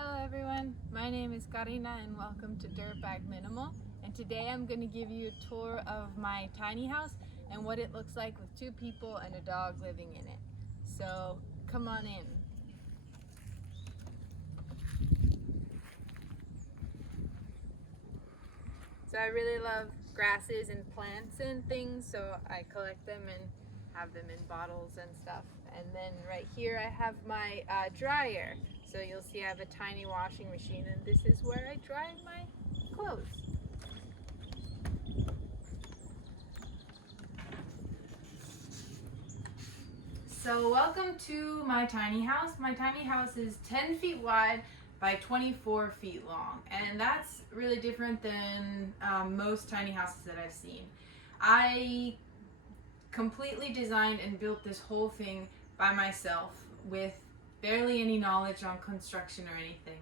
Hello everyone, my name is Karina and welcome to Dirtbag Minimal. And today I'm going to give you a tour of my tiny house and what it looks like with 2 people and a dog living in it. So come on in. So I really love grasses and plants and things, so I collect them and have them in bottles and stuff. And then right here I have my dryer. So you'll see I have a tiny washing machine, and this is where I dry my clothes. So welcome to my tiny house. My tiny house is 10 feet wide by 24 feet long, and that's really different than most tiny houses that I've seen. I completely designed and built this whole thing by myself with barely any knowledge on construction or anything,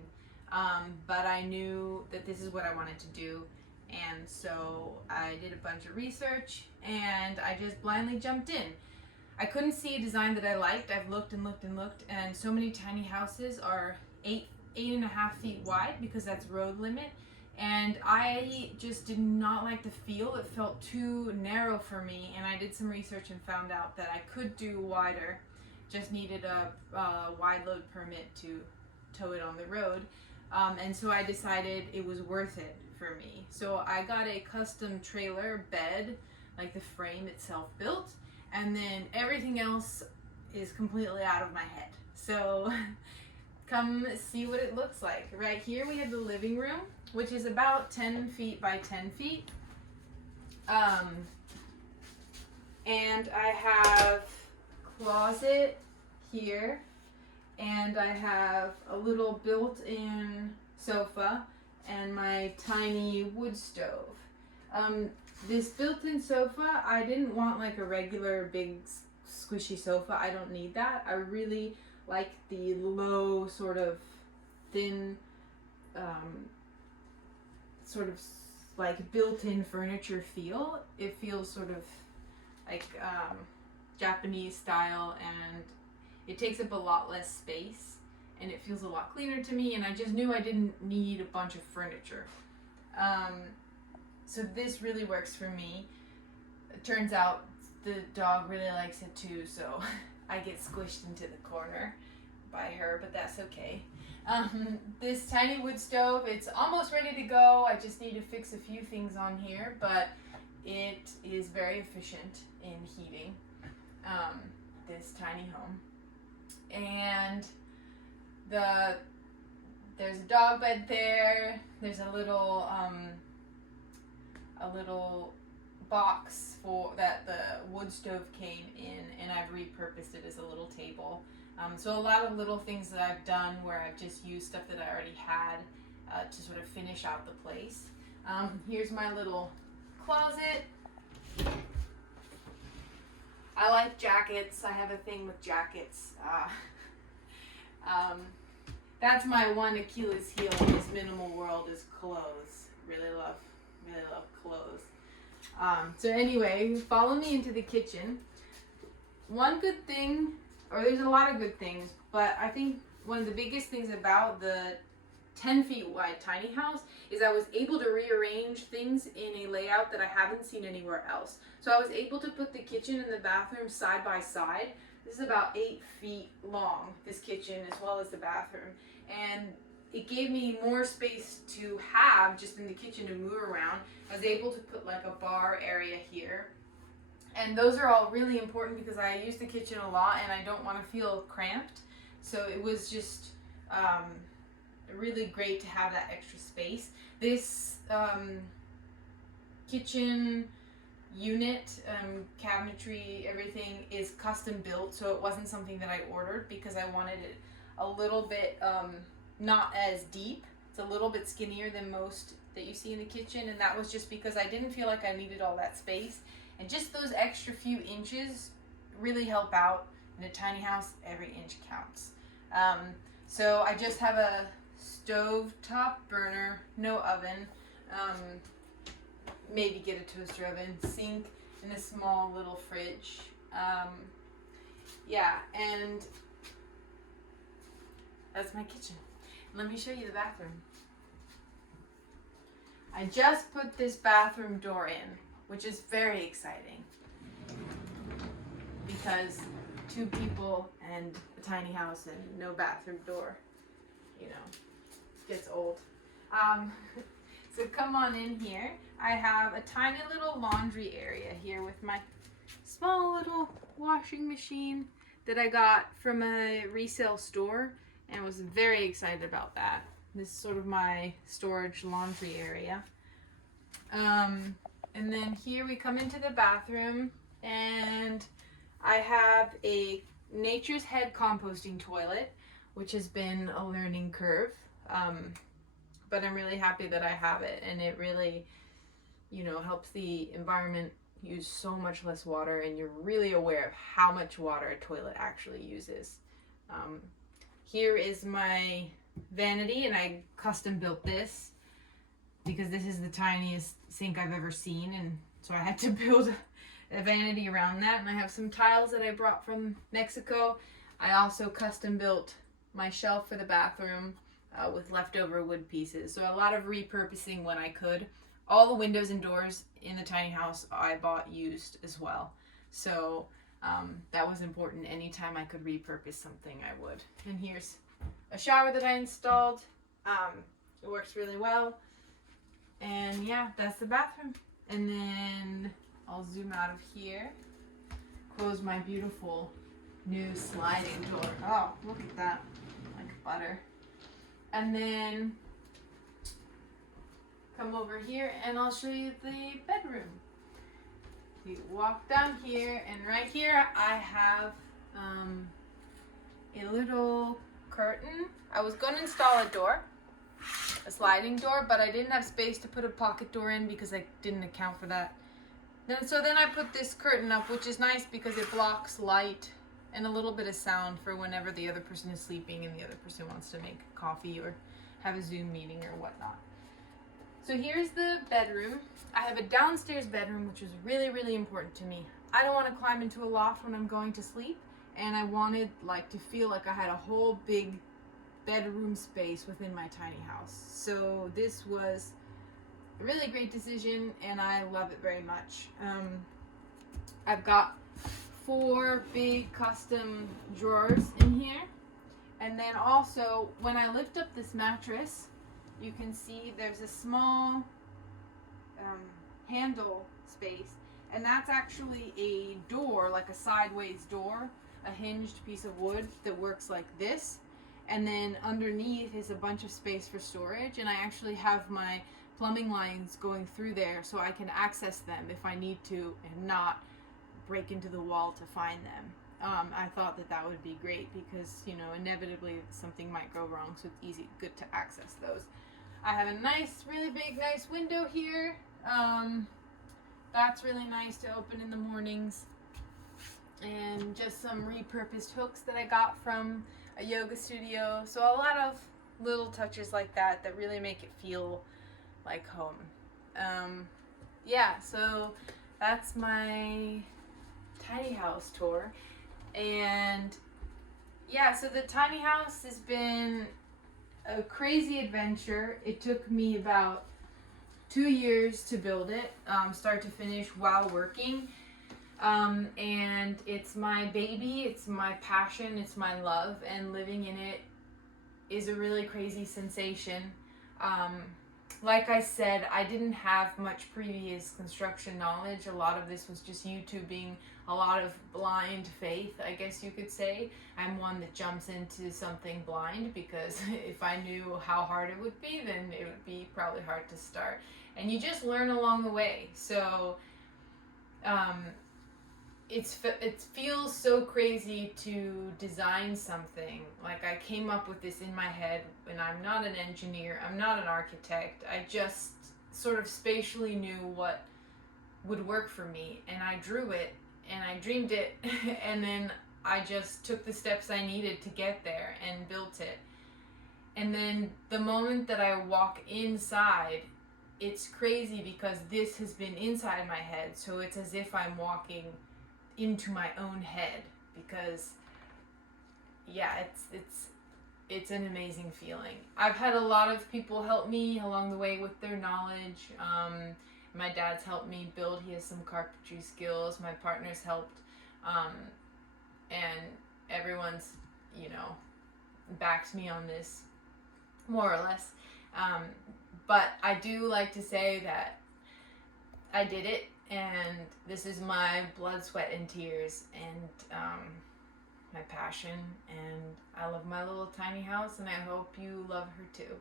but I knew that this is what I wanted to do, and so I did a bunch of research and I just blindly jumped in. I couldn't see a design that I liked. I've looked and looked and looked, and so many tiny houses are 8.5 feet wide because that's road limit, and I just did not like the feel. It felt too narrow for me, and I did some research and found out that I could do wider, just needed a wide load permit to tow it on the road, and so I decided it was worth it for me. So I got a custom trailer bed, like the frame itself built, and then everything else is completely out of my head. So come see what it looks like. Right here we have the living room, which is about 10 feet by 10 feet. And I have closet here, and I have a little built-in sofa and my tiny wood stove. This built-in sofa, I didn't want like a regular big squishy sofa. I don't need that. I really like the low, sort of thin, sort of like built-in furniture feel. It feels sort of like Japanese style, and it takes up a lot less space, and it feels a lot cleaner to me, and I just knew I didn't need a bunch of furniture. So this really works for me. It turns out the dog really likes it too, so I get squished into the corner by her, but that's okay. This tiny wood stove, it's almost ready to go. I just need to fix a few things on here, but it is very efficient in heating this tiny home. And there's a dog bed there. There's a little box for that the wood stove came in, and I've repurposed it as a little table. So a lot of little things that I've done where I've just used stuff that I already had to sort of finish out the place. Here's my little closet. I like jackets. I have a thing with jackets. That's my one Achilles heel in this minimal world is clothes. Really love clothes. So anyway, follow me into the kitchen. One good thing, or there's a lot of good things, but I think one of the biggest things about the 10 feet wide tiny house is I was able to rearrange things in a layout that I haven't seen anywhere else. So I was able to put the kitchen and the bathroom side by side. This is about 8 feet long, this kitchen, as well as the bathroom. And it gave me more space to have just in the kitchen to move around. I was able to put like a bar area here. And those are all really important because I use the kitchen a lot and I don't want to feel cramped. So it was just really great to have that extra space. This kitchen unit, cabinetry, everything is custom built, so it wasn't something that I ordered because I wanted it a little bit not as deep. It's a little bit skinnier than most that you see in the kitchen, and that was just because I didn't feel like I needed all that space, and just those extra few inches really help out in a tiny house. Every inch counts. So I just have a stove top burner, no oven, maybe get a toaster oven, sink, and a small little fridge. Yeah, and that's my kitchen. Let me show you the bathroom. I just put this bathroom door in, which is very exciting because 2 people and a tiny house and no bathroom door, you know, gets old. So come on in here. I have a tiny little laundry area here with my small little washing machine that I got from a resale store and was very excited about that. This is sort of my storage laundry area. And then here we come into the bathroom and I have a Nature's Head composting toilet, which has been a learning curve. But I'm really happy that I have it, and it really, you know, helps the environment use so much less water, and you're really aware of how much water a toilet actually uses. Here is my vanity, and I custom built this because this is the tiniest sink I've ever seen, and so I had to build a vanity around that. And I have some tiles that I brought from Mexico. I also custom built my shelf for the bathroom with leftover wood pieces. So a lot of repurposing when I could. All the windows and doors in the tiny house I bought used as well. So that was important. Anytime I could repurpose something, I would. And here's a shower that I installed. It works really well. And yeah, that's the bathroom. And then I'll zoom out of here. Close my beautiful new sliding door. Oh, look at that. Like butter. And then come over here and I'll show you the bedroom. You walk down here, and right here I have a little curtain. I was going to install a door, a sliding door, but I didn't have space to put a pocket door in because I didn't account for that. So then I put this curtain up, which is nice because it blocks light and a little bit of sound for whenever the other person is sleeping and the other person wants to make coffee or have a Zoom meeting or whatnot. So here's the bedroom. I have a downstairs bedroom, which is really, really important to me. I don't want to climb into a loft when I'm going to sleep, and I wanted to feel like I had a whole big bedroom space within my tiny house. So this was a really great decision, and I love it very much. I've got 4 big custom drawers in here, and then also when I lift up this mattress, you can see there's a small handle space, and that's actually a door, like a sideways door, a hinged piece of wood that works like this, and then underneath is a bunch of space for storage, and I actually have my plumbing lines going through there so I can access them if I need to and not break into the wall to find them. I thought that would be great because, you know, inevitably something might go wrong, so it's good to access those. I have a nice, really big, nice window here. That's really nice to open in the mornings. And just some repurposed hooks that I got from a yoga studio. So a lot of little touches like that that really make it feel like home. Yeah, so that's my tiny house tour. And yeah, so the tiny house has been a crazy adventure. It took me about 2 years to build it, start to finish while working. And it's my baby, it's my passion, it's my love, and living in it is a really crazy sensation. Like I said, I didn't have much previous construction knowledge. A lot of this was just YouTubing, a lot of blind faith, I guess you could say. I'm one that jumps into something blind because if I knew how hard it would be, then it would be probably hard to start. And you just learn along the way. So it feels so crazy to design something. Like, I came up with this in my head, and I'm not an engineer, I'm not an architect. I just sort of spatially knew what would work for me, and I drew it, and I dreamed it, and then I just took the steps I needed to get there and built it. And then the moment that I walk inside, it's crazy because this has been inside my head, so it's as if I'm walking into my own head, because yeah, it's an amazing feeling. I've had a lot of people help me along the way with their knowledge. My dad's helped me build. He has some carpentry skills. My partner's helped. And everyone's, backed me on this, more or less. But I do like to say that I did it, and this is my blood, sweat, and tears, and my passion, and I love my little tiny house, and I hope you love her too.